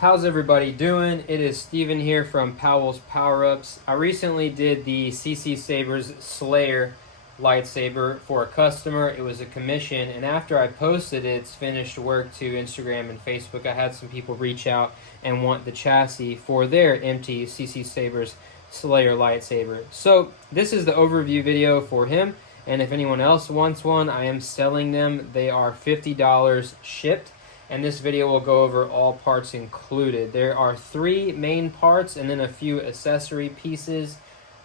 How's everybody doing? It is Steven here from Powell's Power Ups. I recently did the CC Sabers Slayer lightsaber for a customer. It was a commission, and after I posted its finished work to Instagram and Facebook, I had some people reach out and want the chassis for their empty CC Sabers Slayer lightsaber. So this is the overview video for him, and if anyone else wants one, I am selling them. They are $50 shipped. And this video will go over all parts included. There are 3 main parts and then a few accessory pieces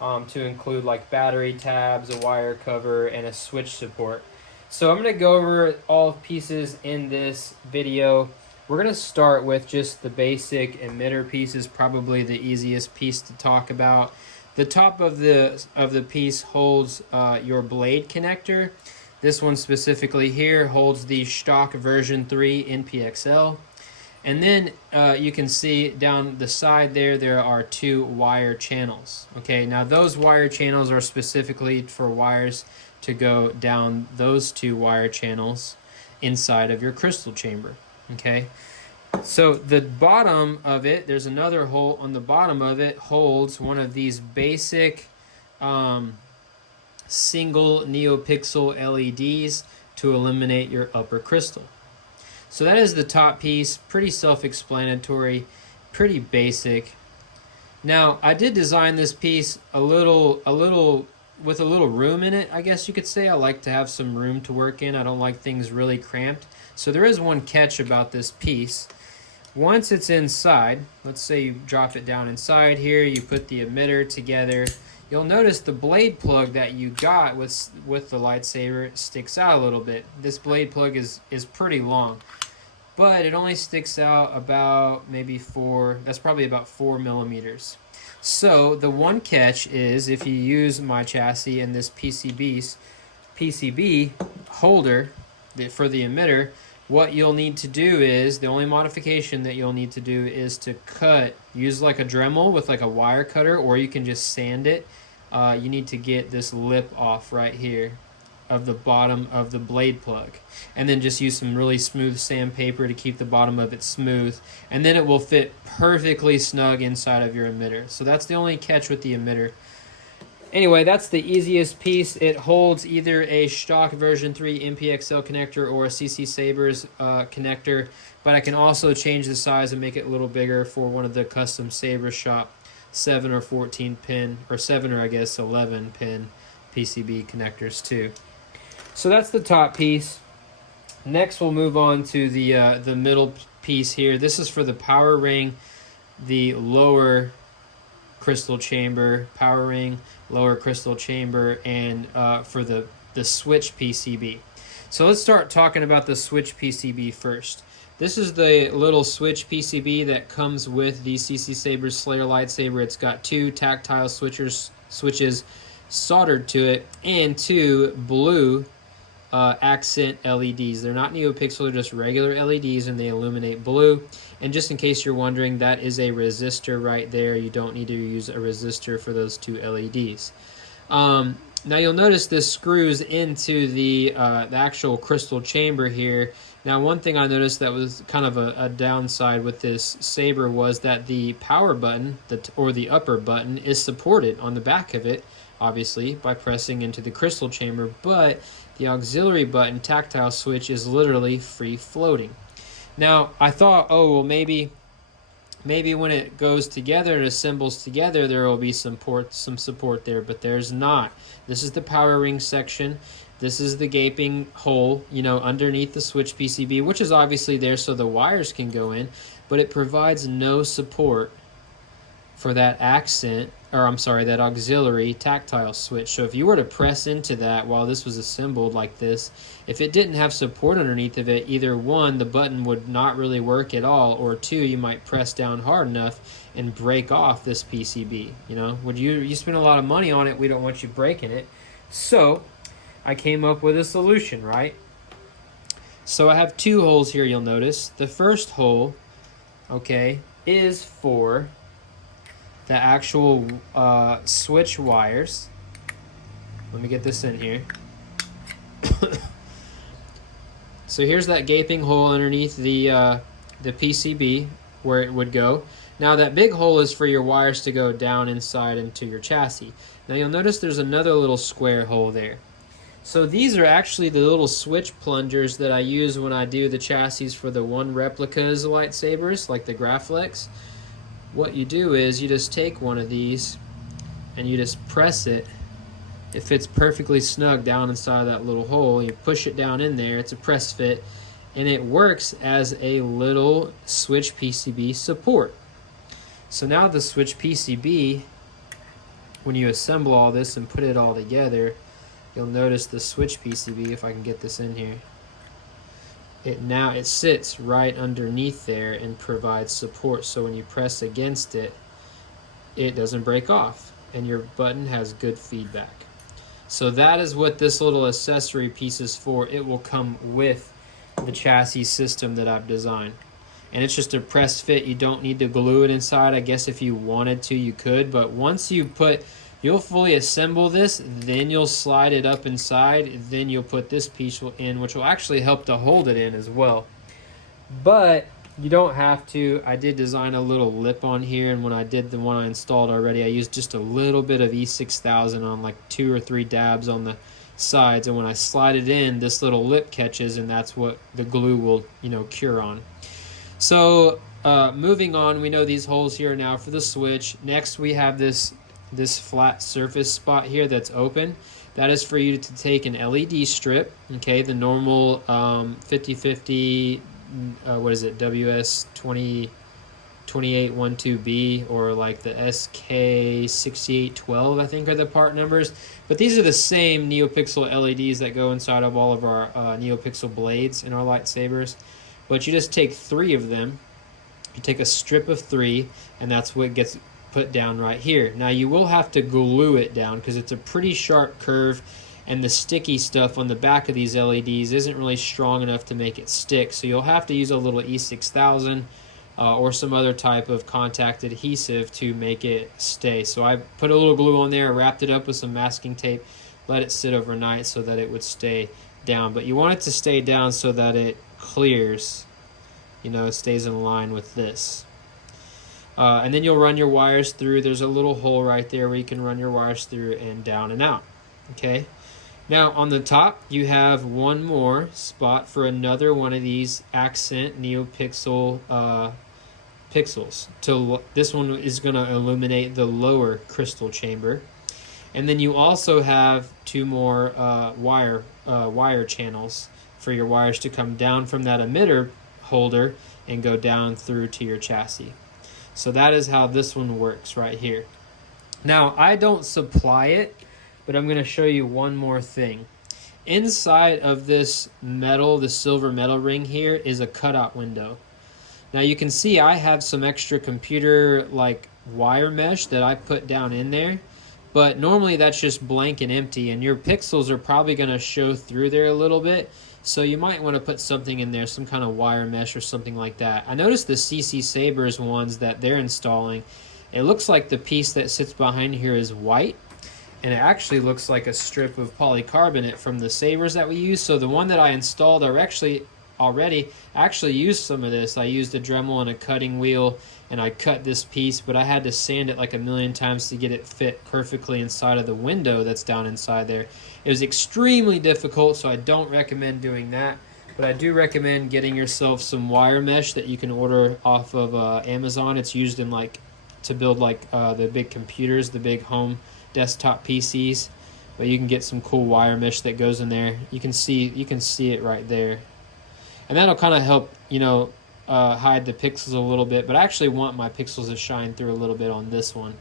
to include like battery tabs, a wire cover, and a switch support. So I'm going to go over all pieces in this video. We're going to start with just the basic emitter pieces, probably the easiest piece to talk about. The top of the piece holds your blade connector. This one specifically here holds the stock version 3 NPXL. And then you can see down the side there are 2 wire channels. Okay, now those wire channels are specifically for wires to go down those 2 wire channels inside of your crystal chamber. Okay, so the bottom of it, there's another hole on the bottom of it, holds one of these basic single neopixel LEDs to illuminate your upper crystal. So that is the top piece, pretty self-explanatory, pretty basic. Now I did design this piece a little with a little room in it, I guess you could say. I like to have some room to work in. I don't like things really cramped. So there is one catch about this piece. Once it's inside, let's say you drop it down inside here, you put the emitter together, you'll notice the blade plug that you got with the lightsaber sticks out a little bit. This blade plug is pretty long, but it only sticks out about maybe that's probably about 4 millimeters. So the one catch is if you use my chassis and this PCB holder for the emitter, what you'll need to do is, the only modification that you'll need to do is to use like a Dremel with like a wire cutter, or you can just sand it. You need to get this lip off right here of the bottom of the blade plug, and then just use some really smooth sandpaper to keep the bottom of it smooth, and then it will fit perfectly snug inside of your emitter. So that's the only catch with the emitter. Anyway, that's the easiest piece. It holds either a stock version 3 NPXL connector or a CC Sabers connector, but I can also change the size and make it a little bigger for one of the custom Sabers shop 7 or 14 pin, or 7 or I guess 11 pin PCB connectors too. So that's the top piece. Next we'll move on to the middle piece here. This is for the power ring, the lower crystal chamber, power ring, lower crystal chamber, and for the switch PCB. So let's start talking about the switch PCB first. This is the little switch PCB that comes with the CC Sabers Slayer lightsaber. It's got 2 tactile switches soldered to it and 2 blue accent LEDs. They're not NeoPixel, they're just regular LEDs, and they illuminate blue. And just in case you're wondering, that is a resistor right there. You don't need to use a resistor for those 2 LEDs. Now you'll notice this screws into the actual crystal chamber here. Now one thing I noticed that was kind of a downside with this saber was that the power button, or the upper button, is supported on the back of it, obviously, by pressing into the crystal chamber, but the auxiliary button tactile switch is literally free floating. Now I thought, oh well, maybe when it goes together and assembles together, there will be some support there, but there's not. This is the power ring section. This is the gaping hole, underneath the switch PCB, which is obviously there so the wires can go in, but it provides no support for that that auxiliary tactile switch. So if you were to press into that while this was assembled like this, if it didn't have support underneath of it, either 1, the button would not really work at all, or 2, you might press down hard enough and break off this PCB. You spend a lot of money on it, we don't want you breaking it. So I came up with a solution, right? So I have 2 holes here, you'll notice. The first hole, okay, is for the actual switch wires. Let me get this in here. So here's that gaping hole underneath the PCB where it would go. Now that big hole is for your wires to go down inside into your chassis. Now you'll notice there's another little square hole there. So these are actually the little switch plungers that I use when I do the chassis for the one replicas lightsabers, like the Graflex. What you do is you just take one of these and you just press it. It fits perfectly snug down inside of that little hole. You push it down in there, it's a press fit, and it works as a little switch PCB support. So now the switch PCB, when you assemble all this and put it all together, you'll notice the switch PCB, if I can get this in here, it sits right underneath there and provides support, so when you press against it, it doesn't break off and your button has good feedback. So that is what this little accessory piece is for. It will come with the chassis system that I've designed. And it's just a press fit. You don't need to glue it inside. I guess if you wanted to, you could, but once you'll fully assemble this, then you'll slide it up inside, then you'll put this piece in, which will actually help to hold it in as well. But you don't have to. I did design a little lip on here, and when I did the one I installed already, I used just a little bit of E6000 on like 2 or 3 dabs on the sides, and when I slide it in, this little lip catches, and that's what the glue will, cure on. So moving on, we know these holes here now for the switch. Next we have this flat surface spot here that's open. That is for you to take an LED strip, okay, the normal 5050 what is it, WS2812B, or like the SK6812, I think are the part numbers. But these are the same NeoPixel LEDs that go inside of all of our NeoPixel blades in our lightsabers. But you just take 3 of them. You take a strip of 3, and that's what gets put down right here. Now you will have to glue it down because it's a pretty sharp curve, and the sticky stuff on the back of these LEDs isn't really strong enough to make it stick, so you'll have to use a little E6000 or some other type of contact adhesive to make it stay. So I put a little glue on there, wrapped it up with some masking tape, let it sit overnight so that it would stay down. But you want it to stay down so that it clears, it stays in line with this. And then you'll run your wires through. There's a little hole right there where you can run your wires through and down and out. Okay. Now on the top you have one more spot for another one of these accent NeoPixel pixels. This one is going to illuminate the lower crystal chamber. And then you also have 2 more wire channels for your wires to come down from that emitter holder and go down through to your chassis. So that is how this one works right here. Now I don't supply it, but I'm going to show you one more thing. Inside of this metal, the silver metal ring here, is a cutout window. Now you can see I have some extra computer like wire mesh that I put down in there, but normally that's just blank and empty, and your pixels are probably going to show through there a little bit. So you might want to put something in there, some kind of wire mesh or something like that. I noticed the CC Sabers ones that they're installing, it looks like the piece that sits behind here is white, and it actually looks like a strip of polycarbonate from the Sabers that we use. So the one that I installed already used some of this. I used a Dremel and a cutting wheel, and I cut this piece, but I had to sand it like a million times to get it fit perfectly inside of the window that's down inside there. It was extremely difficult, so I don't recommend doing that. But I do recommend getting yourself some wire mesh that you can order off of Amazon. It's used in to build the big computers, the big home desktop PCs. But you can get some cool wire mesh that goes in there. You can see it right there, and that'll kind of help hide the pixels a little bit. But I actually want my pixels to shine through a little bit on this one.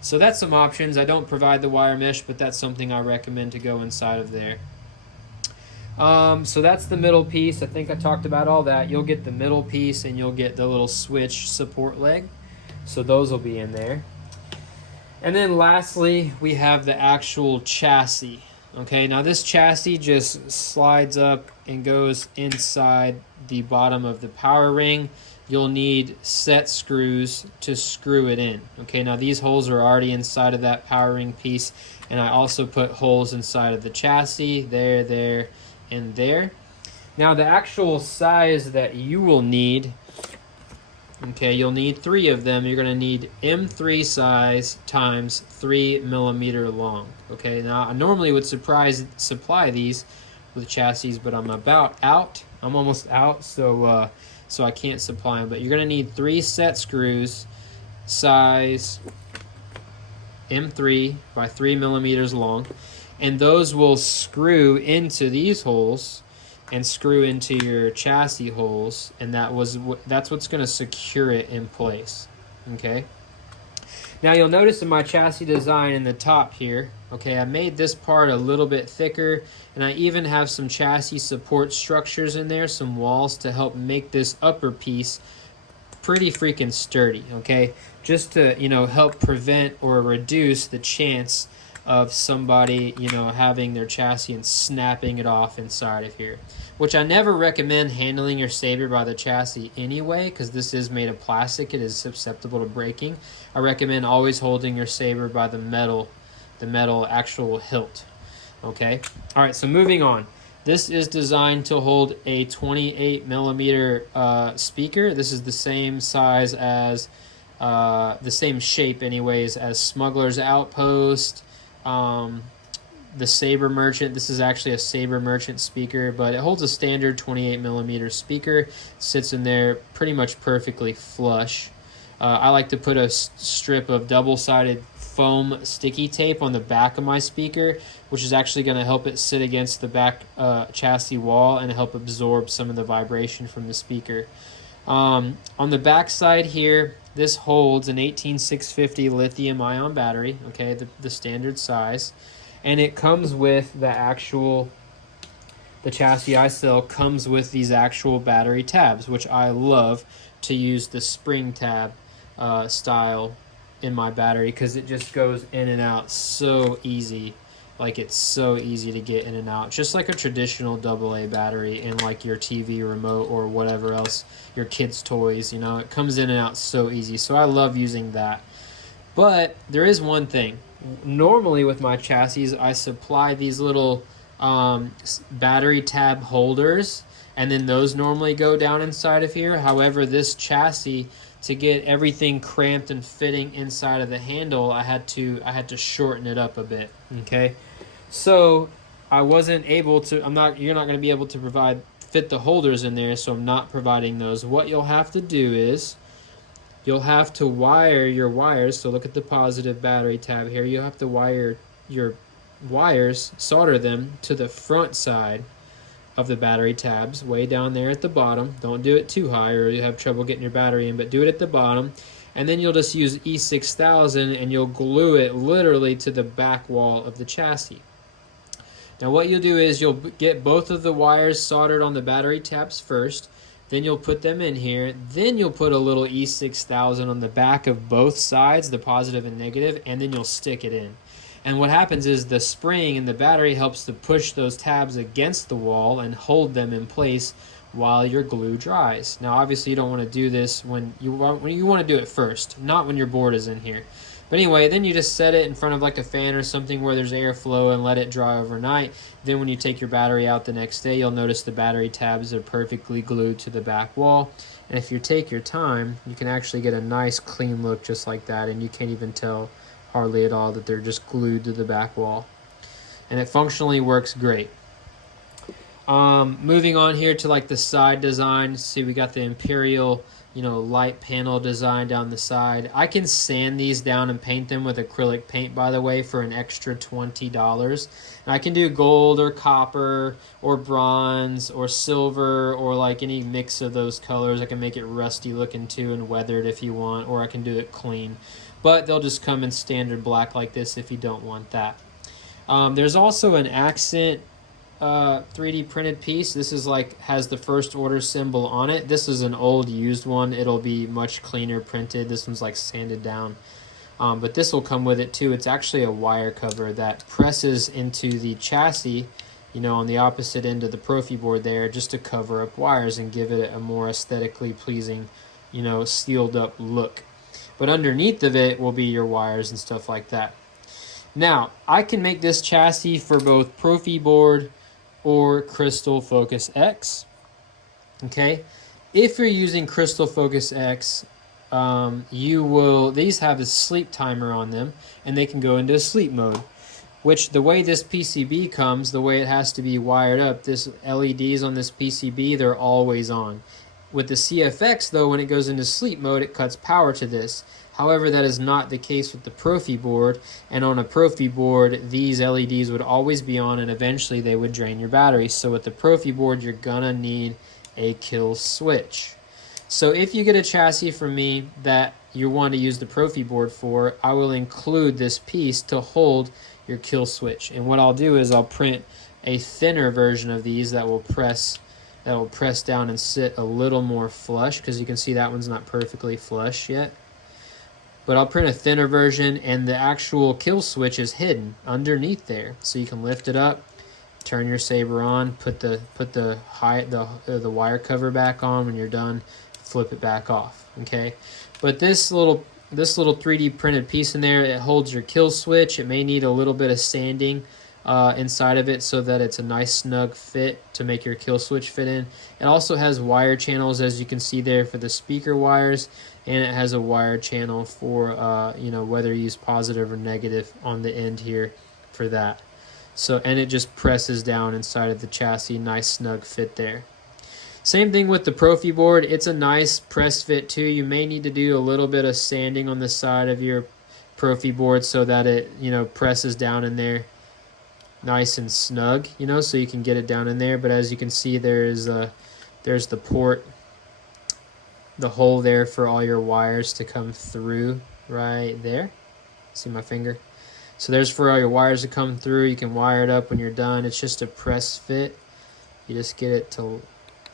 So that's some options. I don't provide the wire mesh, but that's something I recommend to go inside of there. So that's the middle piece. I think I talked about all that. You'll get the middle piece, and you'll get the little switch support leg. So those will be in there. And then lastly, we have the actual chassis. Okay, now this chassis just slides up and goes inside the bottom of the power ring. You'll need set screws to screw it in. Okay, now these holes are already inside of that power ring piece, and I also put holes inside of the chassis, there, and there. Now the actual size that you will need Okay, you'll need 3 of them. You're going to need M3 size times 3 millimeter long. Okay, now I normally would supply these with chassis, but I'm about out. I'm almost out, so I can't supply them. But you're going to need 3 set screws, size M3 by 3 millimeters long, and those will screw into these holes and screw into your chassis holes, and that's what's going to secure it in place. Okay, now you'll notice in my chassis design in the top here, okay, I made this part a little bit thicker, and I even have some chassis support structures in there, some walls to help make this upper piece pretty freaking sturdy. Okay, just to, you know, help prevent or reduce the chance of somebody, you know, having their chassis and snapping it off inside of here, which I never recommend handling your Saber by the chassis anyway, because this is made of plastic. It is susceptible to breaking. I recommend always holding your Saber by the metal actual hilt. Okay, all right, so moving on. This is designed to hold a 28 millimeter speaker. This is the same size as, the same shape anyways, as Smuggler's Outpost, the Saber Merchant. This is actually a Saber Merchant speaker, but it holds a standard 28 millimeter speaker. Sits in there pretty much perfectly flush. I like to put a strip of double-sided foam sticky tape on the back of my speaker, which is actually going to help it sit against the back chassis wall and help absorb some of the vibration from the speaker. On the back side here, this holds an 18650 lithium ion battery, okay, the standard size, and it comes with the chassis I sell comes with these actual battery tabs, which I love to use the spring tab style in my battery, because it just goes in and out so easy. Like, it's so easy to get in and out, just like a traditional AA battery in like your TV remote or whatever else, your kids' toys, you know, it comes in and out so easy. So I love using that. But there is one thing. Normally with my chassis, I supply these little battery tab holders, and then those normally go down inside of here. However, this chassis, to get everything cramped and fitting inside of the handle, I had to shorten it up a bit. Okay, so I wasn't able to. You're not going to be able to fit the holders in there, so I'm not providing those. What you'll have to do is you'll have to wire your wires. So look at the positive battery tab here. You'll have to wire your wires, solder them to the front side of the battery tabs, way down there at the bottom. Don't do it too high or you'll have trouble getting your battery in, but do it at the bottom. And then you'll just use E6000 and you'll glue it literally to the back wall of the chassis. Now what you'll do is you'll get both of the wires soldered on the battery tabs first, then you'll put them in here, then you'll put a little E6000 on the back of both sides, the positive and negative, and then you'll stick it in. And what happens is the spring in the battery helps to push those tabs against the wall and hold them in place while your glue dries. Now obviously you don't want to do this when you want to do it first, not when your board is in here. But anyway, then you just set it in front of like a fan or something where there's airflow and let it dry overnight. Then when you take your battery out the next day, you'll notice the battery tabs are perfectly glued to the back wall. And if you take your time, you can actually get a nice clean look just like that, and you can't even tell hardly at all that they're just glued to the back wall. And it functionally works great. Moving on here to like the side design. See, we got the Imperial, you know, light panel design down the side. I can sand these down and paint them with acrylic paint, by the way, for an extra $20. And I can do gold or copper or bronze or silver or like any mix of those colors. I can make it rusty looking too and weathered if you want, or I can do it clean. But they'll just come in standard black like this if you don't want that. There's also an accent 3D printed piece. This is like has the first order symbol on it. This is an old used one. It'll be much cleaner printed. This one's like sanded down. But this will come with it too. It's actually a wire cover that presses into the chassis, you know, on the opposite end of the Proffie board there, just to cover up wires and give it a more aesthetically pleasing, you know, sealed up look. But underneath of it will be your wires and stuff like that. Now, I can make this chassis for both Proffie board or Crystal Focus X. Okay, If you're using Crystal Focus X, these have a sleep timer on them, and they can go into sleep mode. Which, the way this PCB comes, the way it has to be wired up, this LEDs on this PCB, they're always on. With the CFX, though, when it goes into sleep mode, it cuts power to this. However, that is not the case with the Proffie board, and on a Proffie board, these LEDs would always be on, and eventually they would drain your battery. So with the Proffie board, you're gonna need a kill switch. So if you get a chassis from me that you want to use the Proffie board for, I will include this piece to hold your kill switch. And what I'll do is I'll print a thinner version of these that will press down and sit a little more flush, because you can see that one's not perfectly flush yet. But I'll print a thinner version, and the actual kill switch is hidden underneath there, so you can lift it up, turn your Saber on, put the wire cover back on. When you're done, flip it back off. Okay, but this little 3D printed piece in there, it holds your kill switch. It may need a little bit of sanding inside of it so that it's a nice snug fit to make your kill switch fit in. It also has wire channels, as you can see there, for the speaker wires, and it has a wire channel for whether you use positive or negative on the end here for that. So, and it just presses down inside of the chassis, nice snug fit there. Same thing with the Proffie board. It's a nice press fit too. You may need to do a little bit of sanding on the side of your Proffie board so that it, presses down in there nice and snug, so you can get it down in there. But as you can see, there's the port, the hole there for all your wires to come through right there. See my finger? So there's for all your wires to come through. You can wire it up when you're done. It's just a press fit. You just get it to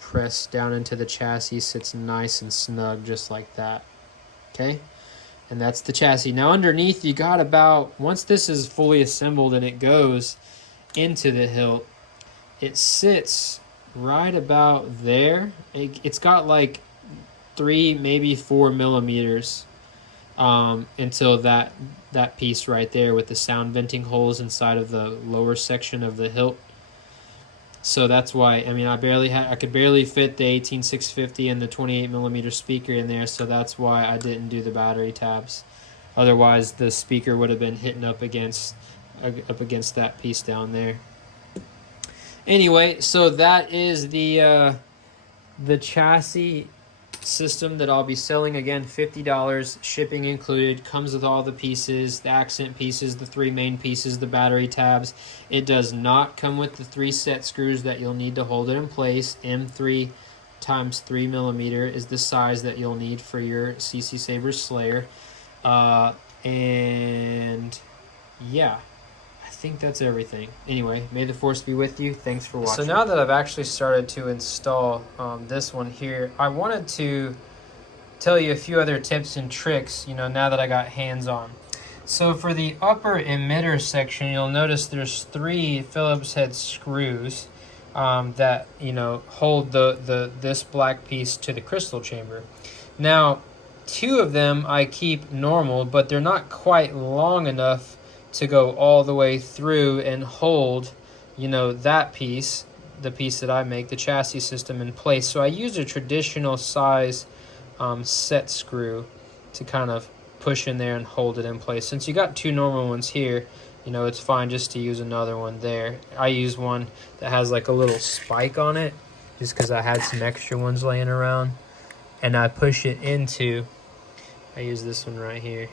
press down into the chassis, sits nice and snug just like that. Okay, and that's the chassis. Now underneath, you got about, once this is fully assembled and it goes into the hilt, it sits right about there. It's got like 3, maybe 4 millimeters until that piece right there with the sound venting holes inside of the lower section of the hilt. So that's why, I could barely fit the 18650 and the 28 millimeter speaker in there, so that's why I didn't do the battery tabs. Otherwise, the speaker would have been hitting up against that piece down there. Anyway, so that is the chassis system that I'll be selling. Again, $50, shipping included, comes with all the pieces, the accent pieces, the 3 main pieces, the battery tabs. It does not come with the 3 set screws that you'll need to hold it in place. M3 times 3 millimeter is the size that you'll need for your CC Sabers Slayer. And yeah, I think that's everything. Anyway, may the force be with you. Thanks for watching. So now that I've actually started to install this one here, I wanted to tell you a few other tips and tricks, now that I got hands-on. So for the upper emitter section, you'll notice there's 3 Phillips head screws that, hold this black piece to the crystal chamber. Now, 2 of them I keep normal, but they're not quite long enough to go all the way through and hold, that piece, the piece that I make, the chassis system, in place. So I use a traditional size set screw to kind of push in there and hold it in place. Since you got 2 normal ones here, it's fine just to use another one there. I use one that has like a little spike on it, just because I had some extra ones laying around. And I push it into, I use this one right here.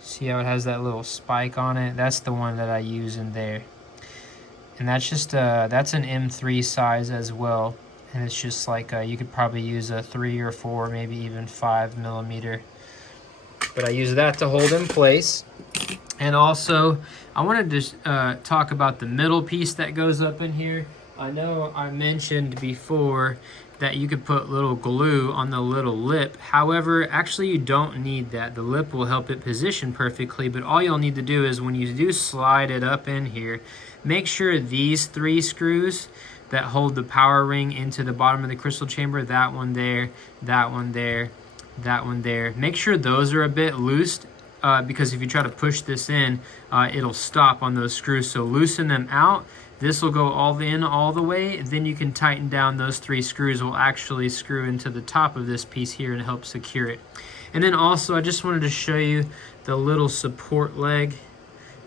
See how it has that little spike on it? That's the one that I use in there. And that's just that's an M3 size as well. And it's just like you could probably use a 3 or 4, maybe even 5 millimeter. But I use that to hold in place. And also, I wanted to talk about the middle piece that goes up in here. I know I mentioned before that you could put little glue on the little lip. However, actually you don't need that. The lip will help it position perfectly, but all you'll need to do is when you do slide it up in here, make sure these 3 screws that hold the power ring into the bottom of the crystal chamber, that one there, that one there, that one there, make sure those are a bit loosed, because if you try to push this in, it'll stop on those screws. So loosen them out, This will go all the way, then you can tighten down. Those 3 screws will actually screw into the top of this piece here and help secure it. And then also I just wanted to show you the little support leg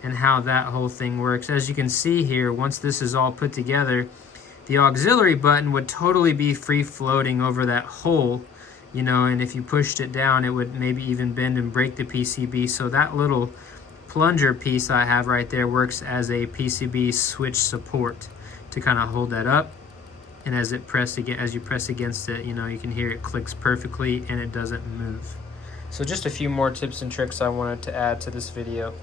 and how that whole thing works. As you can see here, once this is all put together, the auxiliary button would totally be free floating over that hole, you know, and if you pushed it down, it would maybe even bend and break the PCB. So that little plunger piece I have right there works as a PCB switch support to kind of hold that up. And as you press against it, you know, you can hear it clicks perfectly and it doesn't move. So just a few more tips and tricks I wanted to add to this video.